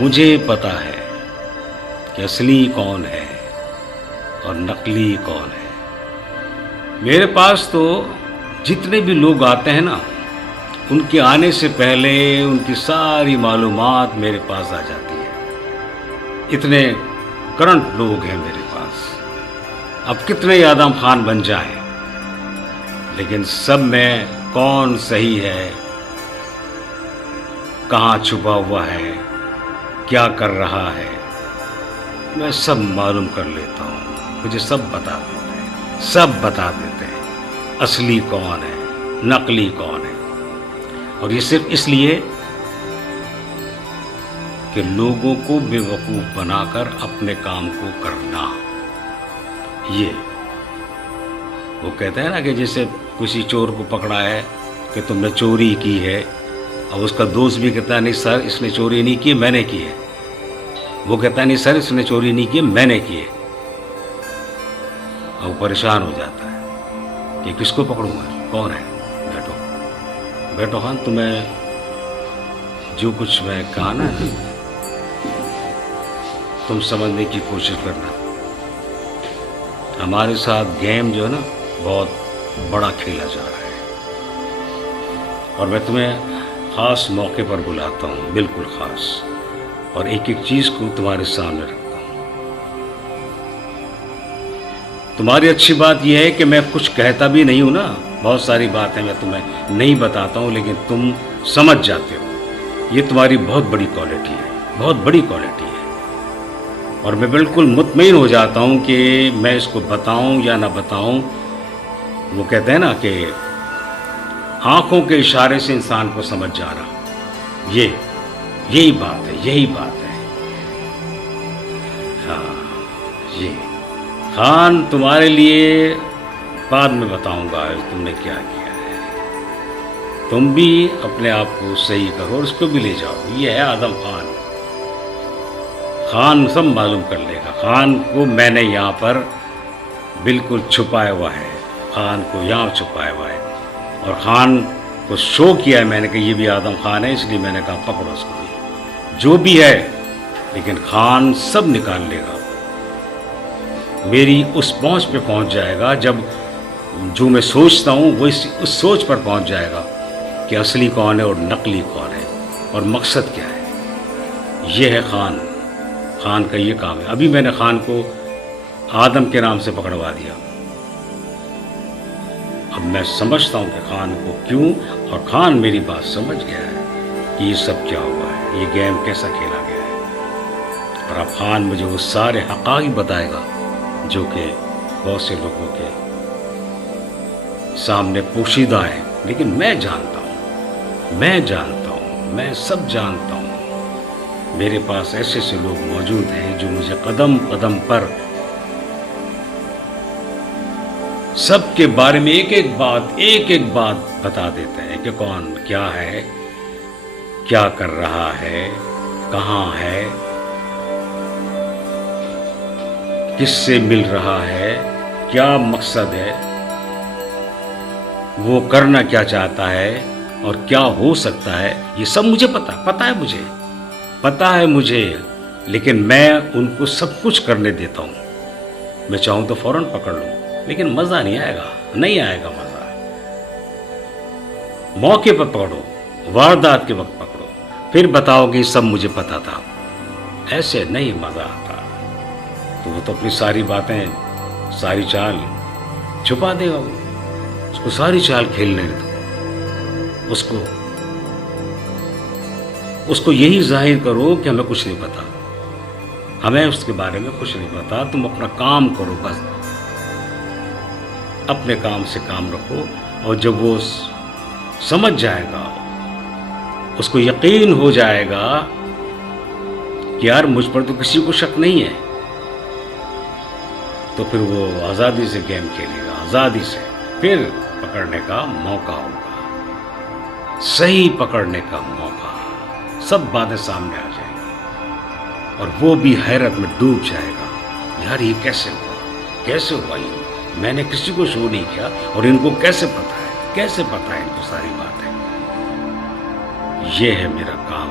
مجھے پتا ہے کہ اصلی کون ہے اور نقلی کون ہے۔ میرے پاس تو جتنے بھی لوگ آتے ہیں نا، ان کے آنے سے پہلے ان کی ساری معلومات میرے پاس آ جاتی ہے۔ اتنے کرنٹ لوگ ہیں میرے پاس، اب کتنے آدم خان بن جائیں، لیکن سب میں کون صحیح ہے، کہاں چھپا ہوا ہے، کیا کر رہا ہے، میں سب معلوم کر لیتا ہوں۔ مجھے سب بتا دیتے ہیں، سب بتا دیتے ہیں اصلی کون ہے، نقلی کون ہے۔ اور یہ صرف اس لیے کہ لوگوں کو بے وقوف بنا کر اپنے کام کو کرنا۔ یہ وہ کہتے ہیں نا کہ جیسے کسی چور کو پکڑا ہے کہ تم نے چوری کی ہے، اب اس کا دوست بھی کہتا ہے نہیں سر اس نے چوری نہیں کی، میں نے کی ہے۔ وہ کہتا ہے نہیں سر اس نے چوری نہیں کی، میں نے کی ہے۔ اور وہ پریشان ہو جاتا ہے کہ کس کو پکڑوں میں، کون ہے؟ بیٹھو بیٹھو خان، تمہیں جو کچھ میں کہا نا تم سمجھنے کی کوشش کرنا۔ ہمارے ساتھ گیم جو ہے نا بہت بڑا کھیلا جا رہا ہے، اور میں تمہیں خاص موقع پر بلاتا ہوں، بالکل خاص، اور ایک ایک چیز کو تمہارے سامنے رکھتا ہوں۔ تمہاری اچھی بات یہ ہے کہ میں کچھ کہتا بھی نہیں ہوں نا، بہت ساری باتیں میں تمہیں نہیں بتاتا ہوں لیکن تم سمجھ جاتے ہو۔ یہ تمہاری بہت بڑی کوالٹی ہے، بہت بڑی کوالٹی ہے، اور میں بالکل مطمئن ہو جاتا ہوں کہ میں اس کو بتاؤں یا نہ بتاؤں۔ وہ کہتے ہیں نا کہ آنکھوں کے اشارے سے انسان کو سمجھ جا رہا، یہی بات ہے، یہی بات ہے۔ ہاں یہ خان تمہارے لیے بعد میں بتاؤں گا تم نے کیا کیا ہے، تم بھی اپنے آپ کو صحیح کرو اور اس کو بھی لے جاؤ۔ یہ ہے آدم خان، خان سب معلوم کر لے گا۔ خان کو میں نے یہاں پر بالکل چھپایا ہوا ہے، خان کو یہاں چھپایا ہوا ہے، اور خان کو شو کیا ہے میں نے کہ یہ بھی آدم خان ہے، اس لیے میں نے کہا پکڑو اس کو بھی، جو بھی ہے، لیکن خان سب نکال لے گا۔ میری اس پہنچ پہ پہنچ جائے گا جب جو میں سوچتا ہوں وہ اس سوچ پر پہنچ جائے گا کہ اصلی کون ہے اور نقلی کون ہے اور مقصد کیا ہے۔ یہ ہے خان، خان کا یہ کام ہے۔ ابھی میں نے خان کو آدم کے نام سے پکڑوا دیا، اب میں سمجھتا ہوں کہ خان کو کیوں، اور خان میری بات سمجھ گیا ہے کہ یہ سب کیا ہوا ہے، یہ گیم کیسا کھیلا گیا ہے، اور اب خان مجھے وہ سارے حقائق بتائے گا جو کہ بہت سے لوگوں کے سامنے پوشیدہ ہیں، لیکن میں جانتا ہوں، میں سب جانتا ہوں۔ میرے پاس ایسے ایسے لوگ موجود ہیں جو مجھے قدم قدم پر سب کے بارے میں ایک ایک بات بتا دیتے ہیں کہ کون کیا ہے، کیا کر رہا ہے، کہاں ہے، کس سے مل رہا ہے، کیا مقصد ہے، وہ کرنا کیا چاہتا ہے اور کیا ہو سکتا ہے۔ یہ سب مجھے پتا ہے مجھے، لیکن میں ان کو سب کچھ کرنے دیتا ہوں۔ میں چاہوں تو فوراً پکڑ لوں، لیکن مزہ نہیں آئے گا مزہ۔ موقع پر پکڑو، واردات کے وقت پکڑو، پھر بتاؤ کہ یہ سب مجھے پتا تھا، ایسے نہیں مزہ آتا۔ تو وہ تو اپنی ساری باتیں، ساری چال چھپا دے گا، وہ اس کو ساری چال کھیلنے دو، اس کو یہی ظاہر کرو کہ ہمیں کچھ نہیں پتا، ہمیں اس کے بارے میں کچھ نہیں پتا، تم اپنا کام کرو، بس اپنے کام سے کام رکھو۔ اور جب وہ سمجھ جائے گا، اس کو یقین ہو جائے گا کہ یار مجھ پر تو کسی کو شک نہیں ہے، تو پھر وہ آزادی سے گیم کھیلے گا، آزادی سے، پھر پکڑنے کا موقع ہوگا، صحیح پکڑنے کا موقع، سب باتیں سامنے آ جائیں گی، اور وہ بھی حیرت میں ڈوب جائے گا، یار یہ کیسے ہوا یہ، میں نے کسی کو شو نہیں کیا، اور ان کو کیسے پتا ہے ان کو ساری باتیں۔ یہ ہے میرا کام،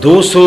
200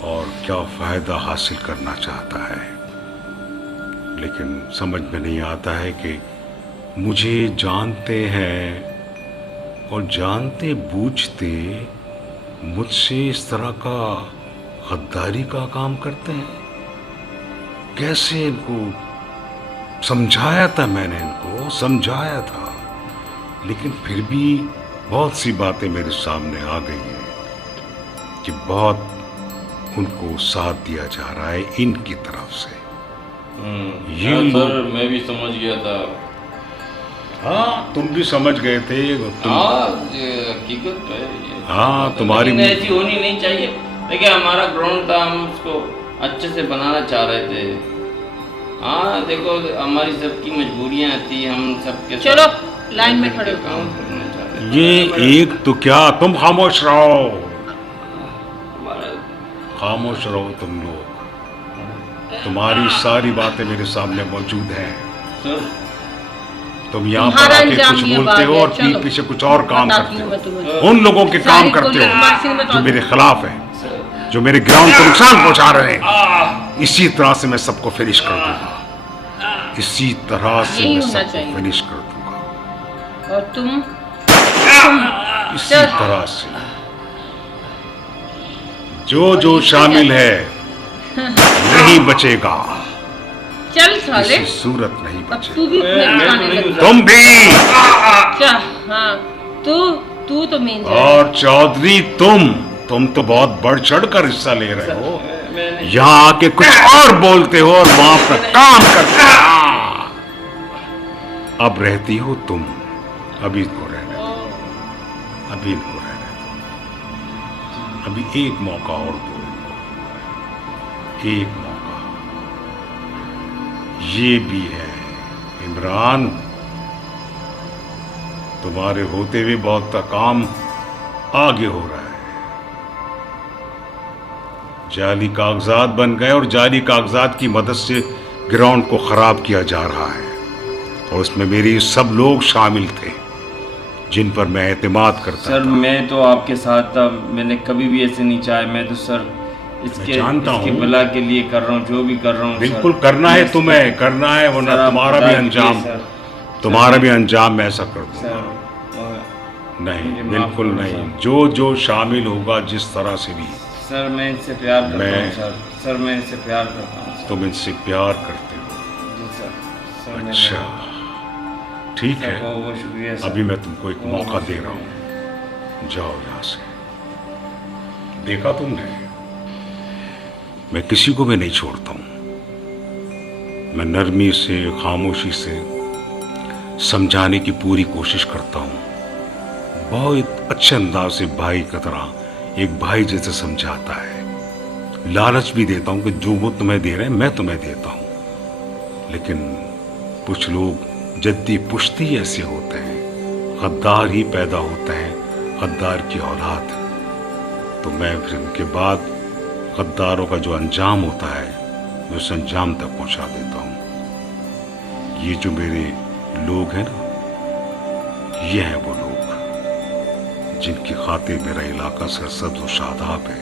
اور کیا فائدہ حاصل کرنا چاہتا ہے، لیکن سمجھ میں نہیں آتا ہے کہ مجھے جانتے ہیں اور جانتے بوجھتے مجھ سے اس طرح کا غداری کا کام کرتے ہیں. کیسے ان کو سمجھایا تھا، میں نے ان کو سمجھایا تھا، لیکن پھر بھی بہت سی باتیں میرے سامنے آ گئی ہیں کہ بہت ان کو ساتھ دیا جا رہا ہے ان کی طرف سے. یہ سر میں بھی سمجھ گیا تھا. ہاں تم بھی سمجھ گئے تھے. ہاں یہ حقیقت ہے. ہاں تمہاری لیکن ایسی ہونی نہیں چاہیے. دیکھیں ہمارا گراؤنڈ تھا، ہم اس کو اچھے سے بنانا چاہ رہے تھے. ہاں دیکھو ہماری سب کی مجبوریاں تھی، ہم سب کے چلو لائن میں کھڑے ہو. کام کرنا چاہتے ہیں. یہ ایک تو کیا، تم خاموش رہو، خاموش رہو تم لوگ. تمہاری ساری باتیں میرے سامنے موجود ہیں. سر تم یہاں پر آ کے کچھ بولتے ہو اور پیٹ پیچھے کچھ اور کام کرتے ہو. ان لوگوں کے کام کرتے ہو جو میرے خلاف ہیں، جو میرے گراؤنڈ کو نقصان پہنچا رہے ہیں. اسی طرح سے میں سب کو فنش کر دوں گا، اسی طرح سے میں سب کو فنش کر دوں گا. اور تم اسی طرح سے جو شامل ہے نہیں بچے گا، چل سالے، کسی صورت نہیں بچے تو بھی گا. تم بھی ہاں تو مین اور چودھری تم تو بہت بڑھ چڑھ کر حصہ لے رہے ہو. یہاں آ کے کچھ اور بولتے ہو اور وہاں پر کام کرتے ہو. اب رہتی ہو تم، ابھی کو رہنے دو، ابھی ان کو رہنے دو. ابھی ایک موقع اور دو ان کو، ایک موقع. یہ بھی ہے عمران، تمہارے ہوتے ہوئے بہت کا کام آگے ہو رہا ہے. جعلی کاغذات بن گئے اور جعلی کاغذات کی مدد سے گراؤنڈ کو خراب کیا جا رہا ہے، اور اس میں میری سب لوگ شامل تھے جن پر میں اعتماد کرتا سر. تھا. میں تو آپ کے ساتھ تھا، میں نے کبھی بھی ایسے نہیں چاہا. میں تو سر اس کے بلا کے لیے کر رہا ہوں، جو بھی کر رہا ہوں. بالکل کرنا ہے، تمہیں کرنا ہے، ورنہ تمہارا بھی انجام میں ایسا کر دوں گا. نہیں بالکل نہیں. جو شامل ہوگا جس طرح سے بھی. سر میں ان سے پیار کرتا ہوں سر. میں ان سے پیار کرتا ہوں. تم ان سے پیار کرتے ہو؟ جی سر. اچھا ٹھیک ہے، بہت شکریہ سر. ابھی میں تم کو ایک موقع دے رہا ہوں. جاؤ یہاں سے. دیکھا تم نے، میں کسی کو بھی نہیں چھوڑتا ہوں. میں نرمی سے، خاموشی سے سمجھانے کی پوری کوشش کرتا ہوں. بہت اچھے انداز سے بھائی کی طرح، ایک بھائی جیسے سمجھاتا ہے. لالچ بھی دیتا ہوں کہ جو وہ تمہیں دے رہے ہیں میں تمہیں دیتا ہوں. لیکن کچھ لوگ جدی پشتی ایسے ہوتے ہیں، غدار ہی پیدا ہوتے ہیں، غدار کی اولاد. تو میں پھر ان کے بعد غداروں کا جو انجام ہوتا ہے میں اس انجام تک پہنچا دیتا ہوں. یہ جو میرے لوگ ہیں نا، یہ ہیں وہ لوگ جن کی خاطر میرا علاقہ سرسبز و شاداب ہے.